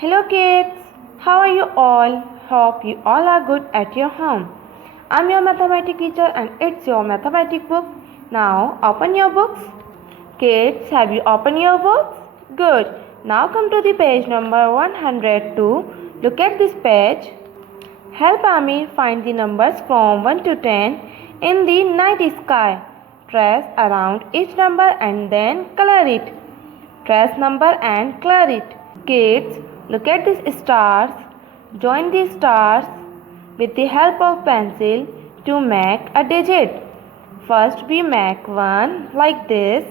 Hello kids, how are you all? Hope you all are good at your home. I'm your mathematics teacher and it's your mathematics book. Now open your books. Kids, have you opened your books? Good. Now come to the page number 102. Look at this page. Help Amir find the numbers from 1 to 10 in the night sky. Trace around each number and then color it. Trace number and color it. Kids, look at these stars. Join these stars with the help of pencil to make a digit. First we make one like this.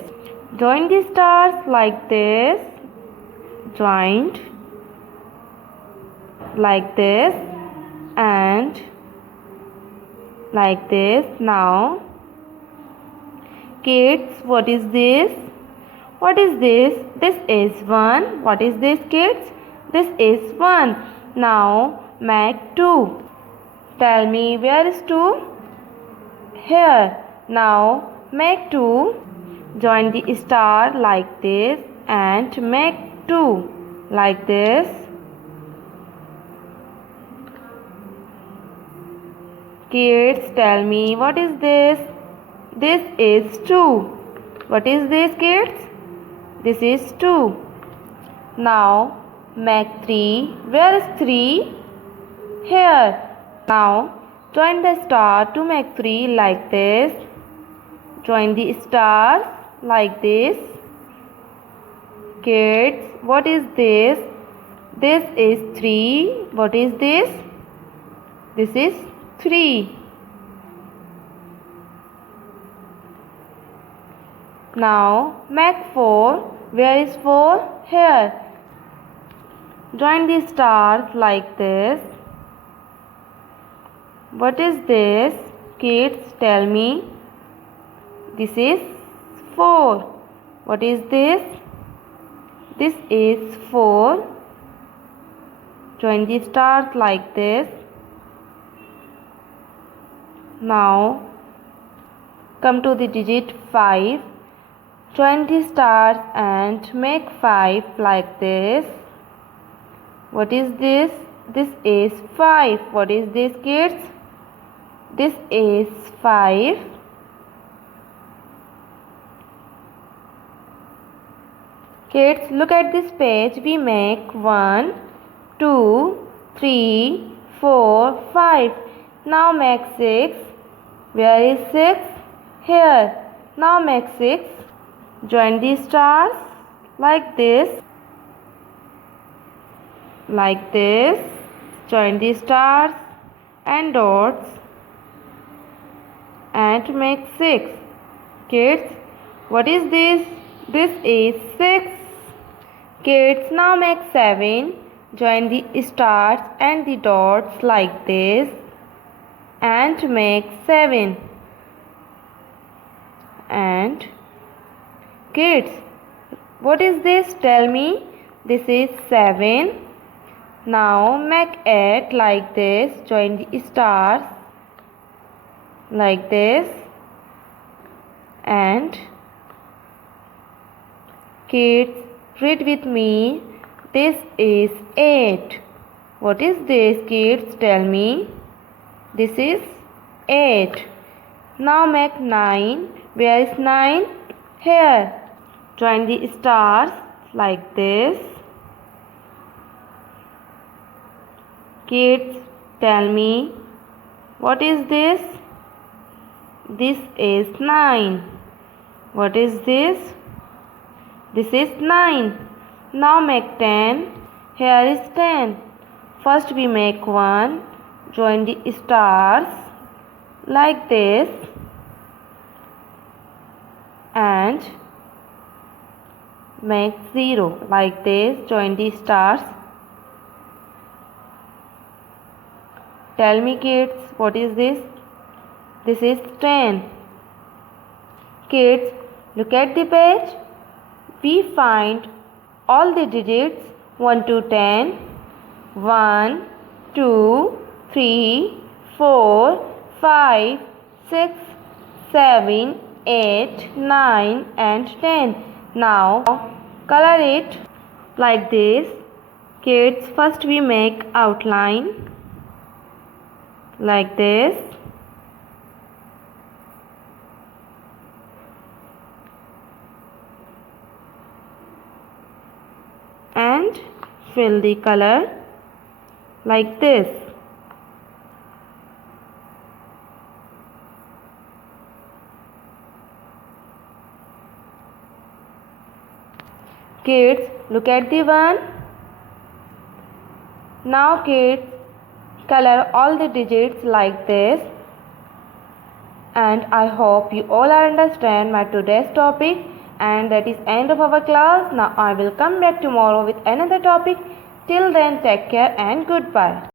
Join the stars like this. Joined like this and like this. Now kids, what is this? What is this? This is 1. What is this, kids? This is 1. Now make 2. Tell me, where is 2? Here. Now make 2. Join the star like this and make 2 like this. Kids, tell me, what is this? This is 2. What is this, kids? This is 2. Now make 3. Where is 3? Here. Now join the star to make 3 like this. Join the stars like this. Kids, what is this? This is 3. What is this? This is 3. Now make 4. Where is 4? Here. Join the stars like this. What is this? Kids, tell me. This is 4. What is this? This is 4. Join the stars like this. Now come to the digit 5. Join the stars and make 5 like this. What is this? This is 5. What is this, kids? This is 5. Kids, look at this page. We make 1, 2, 3, 4, 5. Now make 6. Where is 6? Here. Now make 6. Join the stars like this. Like this. Join the stars and dots and make 6. Kids, what is this? This is 6. Kids, now make 7. Join the stars and the dots like this and make 7. And kids, what is this? Tell me. This is 7. Now make 8 like this. Join the stars like this. And kids, read with me. This is 8. What is this, kids? Tell me. This is 8. Now make 9. Where is 9? Here. Join the stars like this. Kids, tell me, what is this? This is 9. What is this? This is 9. Now make 10. Here is 10. First we make 1. Join the stars like this. And make 0 like this. Join the stars. Tell me, kids, what is this? This is 10. Kids, look at the page. We find all the digits 1 to 10. 1, 2, 3, 4, 5, 6, 7, 8, 9 and 10. Now color it like this. Kids, first we make outline like this. And fill the color like this. Kids, look at the one. Now kids, color all the digits like this. And I hope you all understand my today's topic, and that is end of our class. Now I will come back tomorrow with another topic. Till then, take care and goodbye.